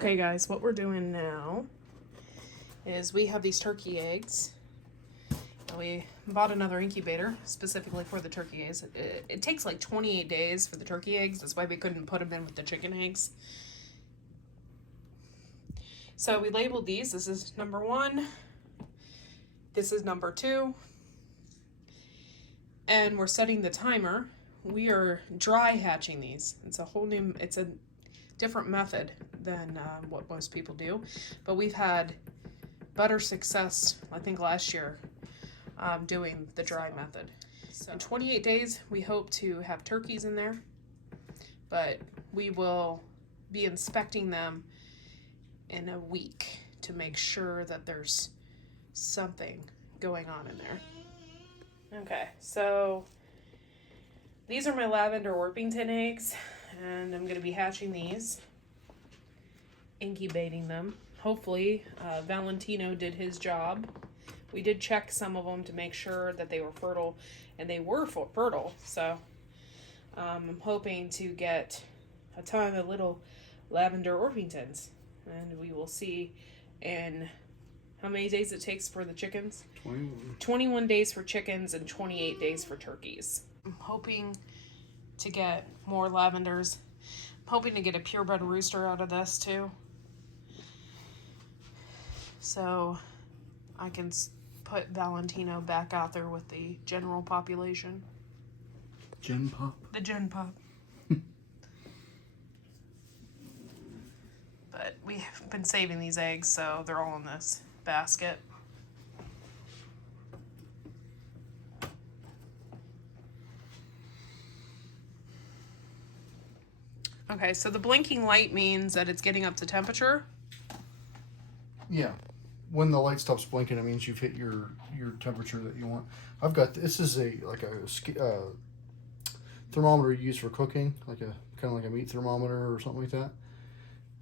Okay guys, what we're doing now is we have these turkey eggs. We bought another incubator specifically for the turkey eggs. It takes like 28 days for the turkey eggs. That's why we couldn't put them in with the chicken eggs. So we labeled these. This is number 1. This is number 2. And we're setting the timer. We are dry hatching these. It's a different method than what most people do. But we've had better success, I think last year, doing the dry method. So in 28 days, we hope to have turkeys in there, but we will be inspecting them in a week to make sure that there's something going on in there. Okay, so these are my lavender Orpington eggs, and I'm going to be hatching these, incubating them. Hopefully, Valentino did his job. We did check some of them to make sure that they were fertile, and they were fertile. So I'm hoping to get a ton of little lavender Orpingtons, and we will see in how many days it takes for the chickens. 21 days for chickens and 28 days for turkeys. I'm hoping to get more lavenders. I'm hoping to get a purebred rooster out of this too, so I can put Valentino back out there with the general population. Gen Pop? The Gen Pop. But we've been saving these eggs, so they're all in this basket. Okay, so the blinking light means that it's getting up to temperature. Yeah. When the light stops blinking, it means you've hit your temperature that you want. I've got, this is a thermometer used for cooking, kind of like a meat thermometer or something like that.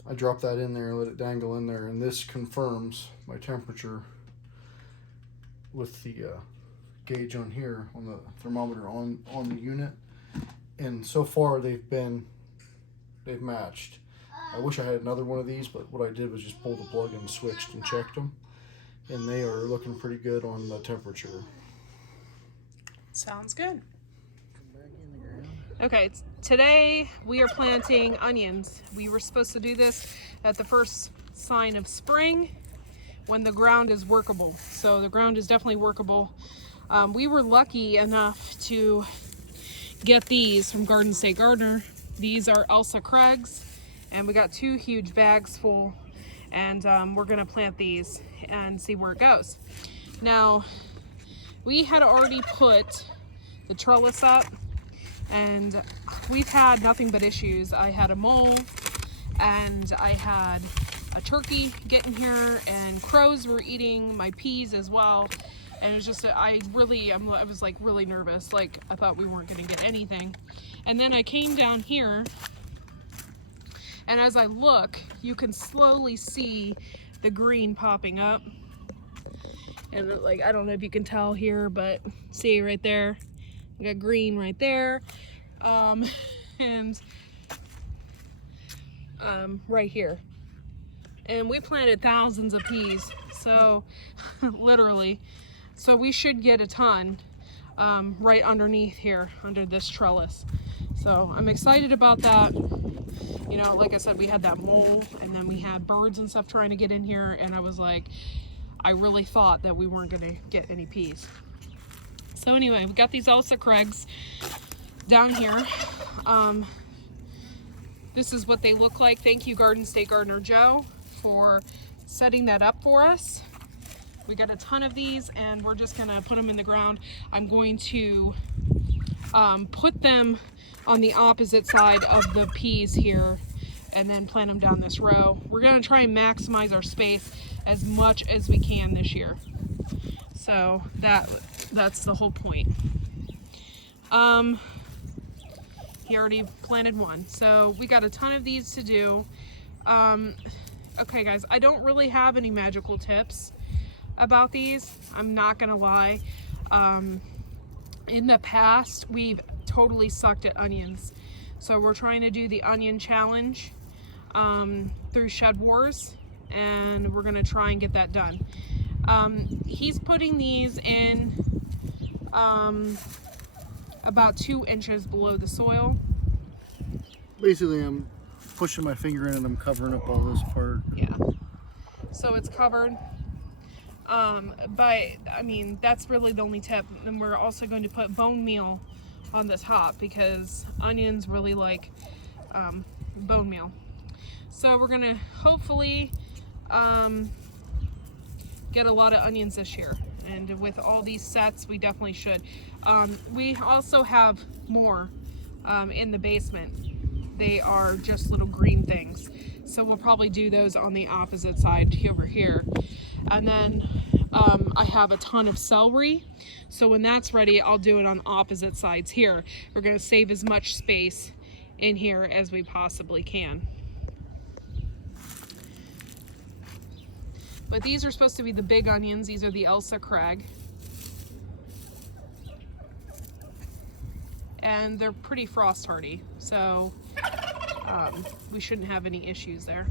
I drop that in there, let it dangle in there, and this confirms my temperature with the gauge on here, on the thermometer on the unit. And so far they've matched. I wish I had another one of these, but what I did was just pull the plug and switched and checked them, and they are looking pretty good on the temperature. Sounds good. Okay, today we are planting onions. We were supposed to do this at the first sign of spring when the ground is workable. So the ground is definitely workable. We were lucky enough to get these from Garden State Gardener. These are Elsa Craig's, and we got 2 huge bags full, and we're gonna plant these and see where it goes. Now, we had already put the trellis up, and we've had nothing but issues. I had a mole, and I had a turkey get in here, and crows were eating my peas as well. And it was just, I was like really nervous. Like, I thought we weren't gonna get anything. And then I came down here, and as I look, you can slowly see the green popping up. And like, I don't know if you can tell here, but see right there, we got green right there. Right here. And we planted thousands of peas, so literally. So we should get a ton right underneath here, under this trellis. So I'm excited about that. You know, like I said, we had that mole, and then we had birds and stuff trying to get in here, and I was like, I really thought that we weren't gonna get any peas. So anyway, we got these Elsa Craig's down here. This is what they look like. Thank you, Garden State Gardener Joe, for setting that up for us. We got a ton of these, and we're just gonna put them in the ground. I'm going to put them on the opposite side of the peas here, and then plant them down this row. We're gonna try and maximize our space as much as we can this year. So that's the whole point. He already planted one, so we got a ton of these to do. Okay guys, I don't really have any magical tips about these, I'm not gonna lie. In the past, we've totally sucked at onions, so we're trying to do the onion challenge. through Shed Wars, and we're gonna try and get that done. He's putting these in about 2 inches below the soil. Basically, I'm pushing my finger in and I'm covering up all this part. Yeah. So it's covered. But I mean, that's really the only tip. And we're also going to put bone meal on the top because onions really like bone meal. So we're gonna hopefully get a lot of onions this year. And with all these sets, we definitely should. We also have more in the basement. They are just little green things. So we'll probably do those on the opposite side over here. And then I have a ton of celery. So when that's ready, I'll do it on opposite sides here. We're gonna save as much space in here as we possibly can. But these are supposed to be the big onions. These are the Elsa Craig. And they're pretty frost hardy. So we shouldn't have any issues there.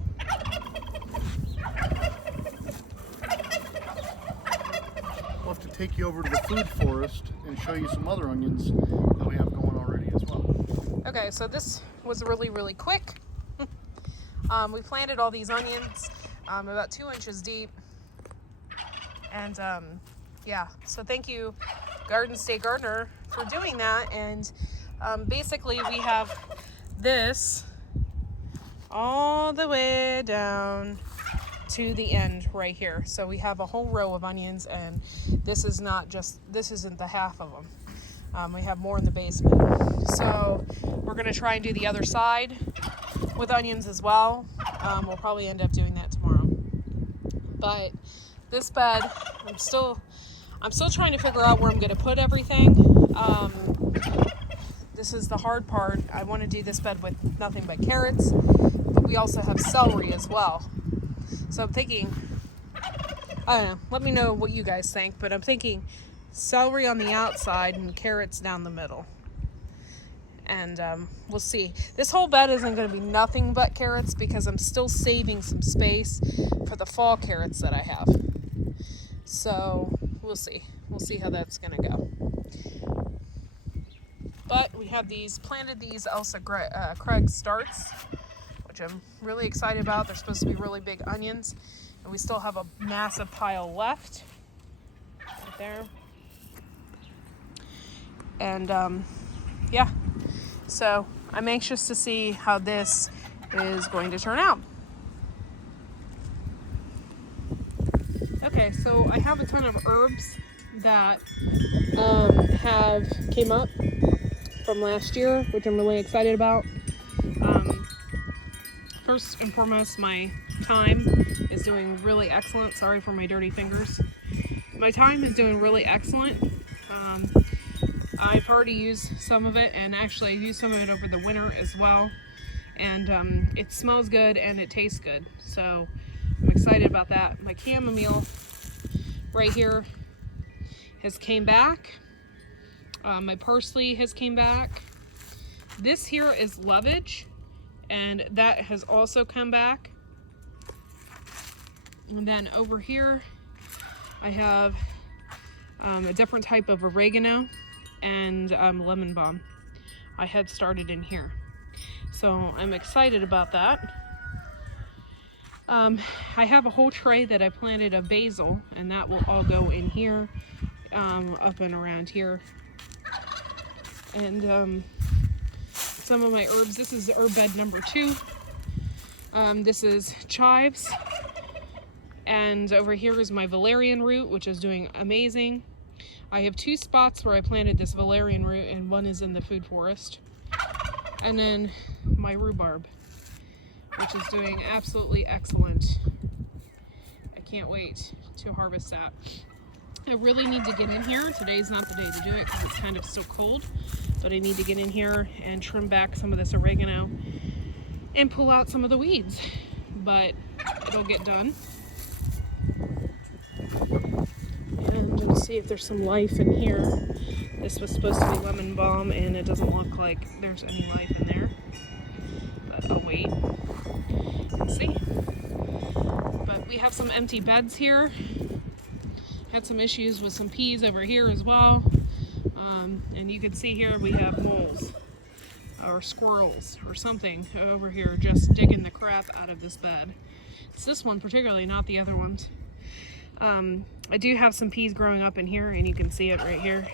We'll have to take you over to the food forest and show you some other onions that we have going already as well. Okay, so this was really, really quick. We planted all these onions about 2 inches deep. And yeah, so thank you, Garden State Gardener, for doing that. And basically we have this all the way down to the end right here. So we have a whole row of onions, and this is not just, this isn't the half of them. We have more in the basement. So we're gonna try and do the other side with onions as well. We'll probably end up doing that tomorrow. But this bed, I'm still trying to figure out where I'm gonna put everything. This is the hard part. I want to do this bed with nothing but carrots, but we also have celery as well. So I'm thinking, I don't know, let me know what you guys think, but I'm thinking celery on the outside and carrots down the middle. And we'll see. This whole bed isn't going to be nothing but carrots because I'm still saving some space for the fall carrots that I have. So we'll see. We'll see how that's going to go. But we have planted these Elsa Craig starts, which I'm really excited about. They're supposed to be really big onions. And we still have a massive pile left right there. And yeah, so I'm anxious to see how this is going to turn out. Okay, so I have a ton of herbs that have came up from last year, which I'm really excited about. First and foremost, my thyme is doing really excellent. Sorry for my dirty fingers. My thyme is doing really excellent. I've already used some of it, and actually I used some of it over the winter as well. And it smells good and it tastes good. So I'm excited about that. My chamomile right here has came back. My parsley has came back. This here is lovage, and that has also come back. And then over here, I have a different type of oregano and lemon balm I had started in here. So I'm excited about that. I have a whole tray that I planted of basil, and that will all go in here, up and around here. And some of my herbs, this is herb bed number 2. This is chives. And over here is my valerian root, which is doing amazing. I have 2 spots where I planted this valerian root, and one is in the food forest. And then my rhubarb, which is doing absolutely excellent. I can't wait to harvest that. I really need to get in here. Today's not the day to do it because it's kind of still cold, but I need to get in here and trim back some of this oregano and pull out some of the weeds, but it'll get done. And let's see if there's some life in here. This was supposed to be lemon balm, and it doesn't look like there's any life in there, but I'll wait. You can see. But we have some empty beds here. Had some issues with some peas over here as well. And you can see here we have moles or squirrels or something over here just digging the crap out of this bed. It's this one particularly, not the other ones. I do have some peas growing up in here, and you can see it right here.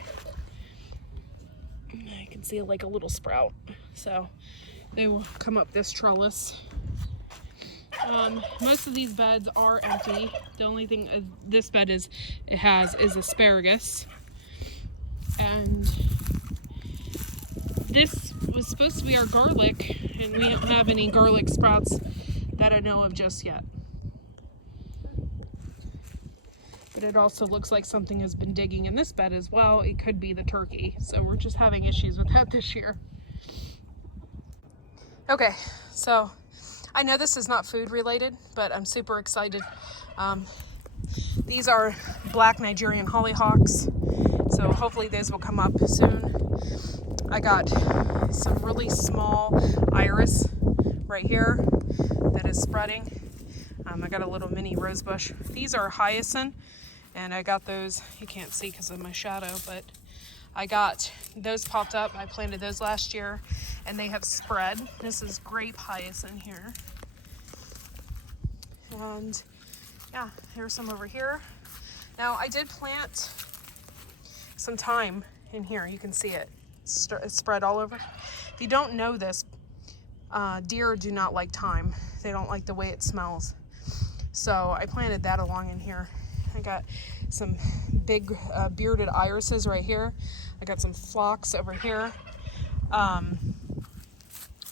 I can see like a little sprout. So they will come up this trellis. Most of these beds are empty. The only thing this bed is asparagus. And this was supposed to be our garlic, and we don't have any garlic sprouts that I know of just yet. But it also looks like something has been digging in this bed as well. It could be the turkey. So we're just having issues with that this year. Okay, so I know this is not food related, but I'm super excited. These are black Nigerian hollyhocks, so hopefully those will come up soon. I got some really small iris right here that is spreading. I got a little mini rose bush. These are hyacinth, and I got those, you can't see because of my shadow, but I got those popped up. I planted those last year, and they have spread. This is grape hyacinth here. And yeah, here's some over here. Now I did plant some thyme in here. You can see it. It's spread all over. If you don't know this, deer do not like thyme. They don't like the way it smells. So I planted that along in here. I got some big bearded irises right here. I got some phlox over here.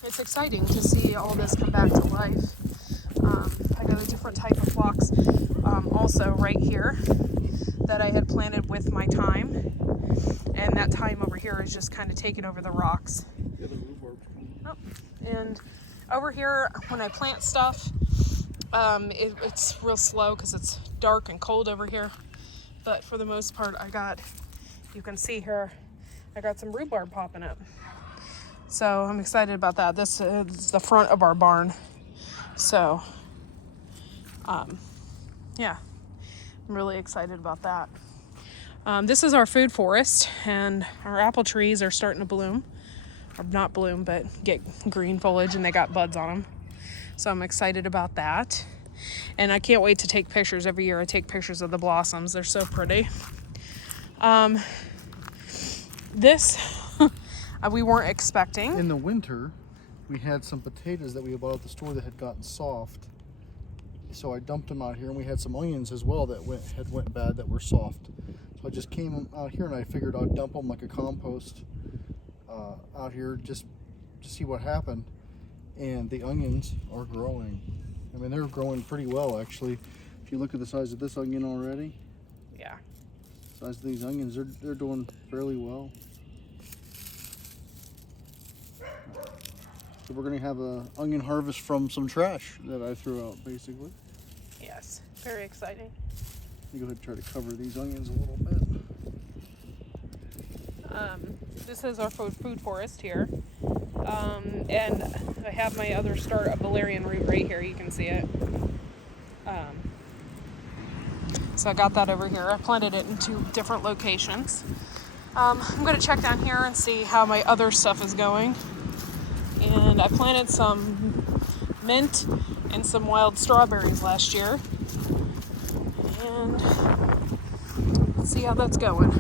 It's exciting to see all this come back to life. I got a different type of phlox also right here that I had planted with my thyme. And that thyme over here is just kind of taking over the rocks. Oh, and over here, when I plant stuff, it's real slow because it's dark and cold over here. But for the most part, you can see here, I got some rhubarb popping up. So I'm excited about that. This is the front of our barn. So, yeah, I'm really excited about that. This is our food forest, and our apple trees are starting to bloom. Or not bloom, but get green foliage, and they got buds on them. So I'm excited about that. And I can't wait to take pictures. Every year I take pictures of the blossoms. They're so pretty. This we weren't expecting. In the winter, we had some potatoes that we bought at the store that had gotten soft. So I dumped them out here, and we had some onions as well that went bad that were soft. So I just came out here and I figured I'd dump them like a compost out here just to see what happened. And the onions are growing. I mean, they're growing pretty well actually. If you look at the size of this onion already. Yeah. The size of these onions, they're doing fairly well. So we're gonna have a onion harvest from some trash that I threw out, basically. Yes, very exciting. Let me go ahead and try to cover these onions a little bit. This is our food forest here. And I have my other start of valerian root right here. You can see it. So I got that over here. I planted it in 2 different locations. I'm going to check down here and see how my other stuff is going. And I planted some mint and some wild strawberries last year. And let's see how that's going.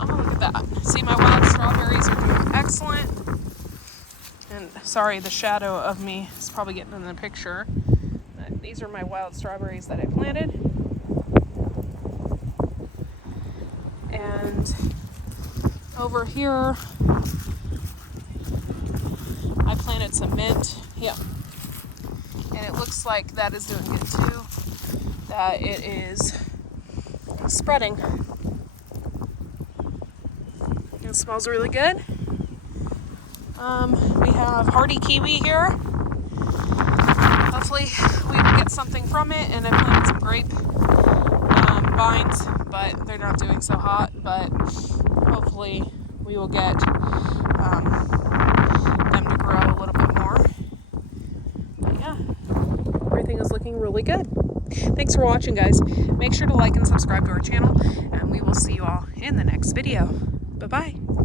Oh, look at that. See, my wild strawberries are doing excellent. And sorry, the shadow of me is probably getting in the picture. But these are my wild strawberries that I planted. And over here, I planted some mint. Yeah. And it looks like that is doing good too. That it is spreading. It smells really good. We have hardy kiwi here. Hopefully we will get something from it. And I planted some grape. vines, but they're not doing so hot. But hopefully we will get them to grow a little bit more. But yeah, everything is looking really good. Thanks for watching, guys. Make sure to like and subscribe to our channel, and we will see you all in the next video. Bye-bye.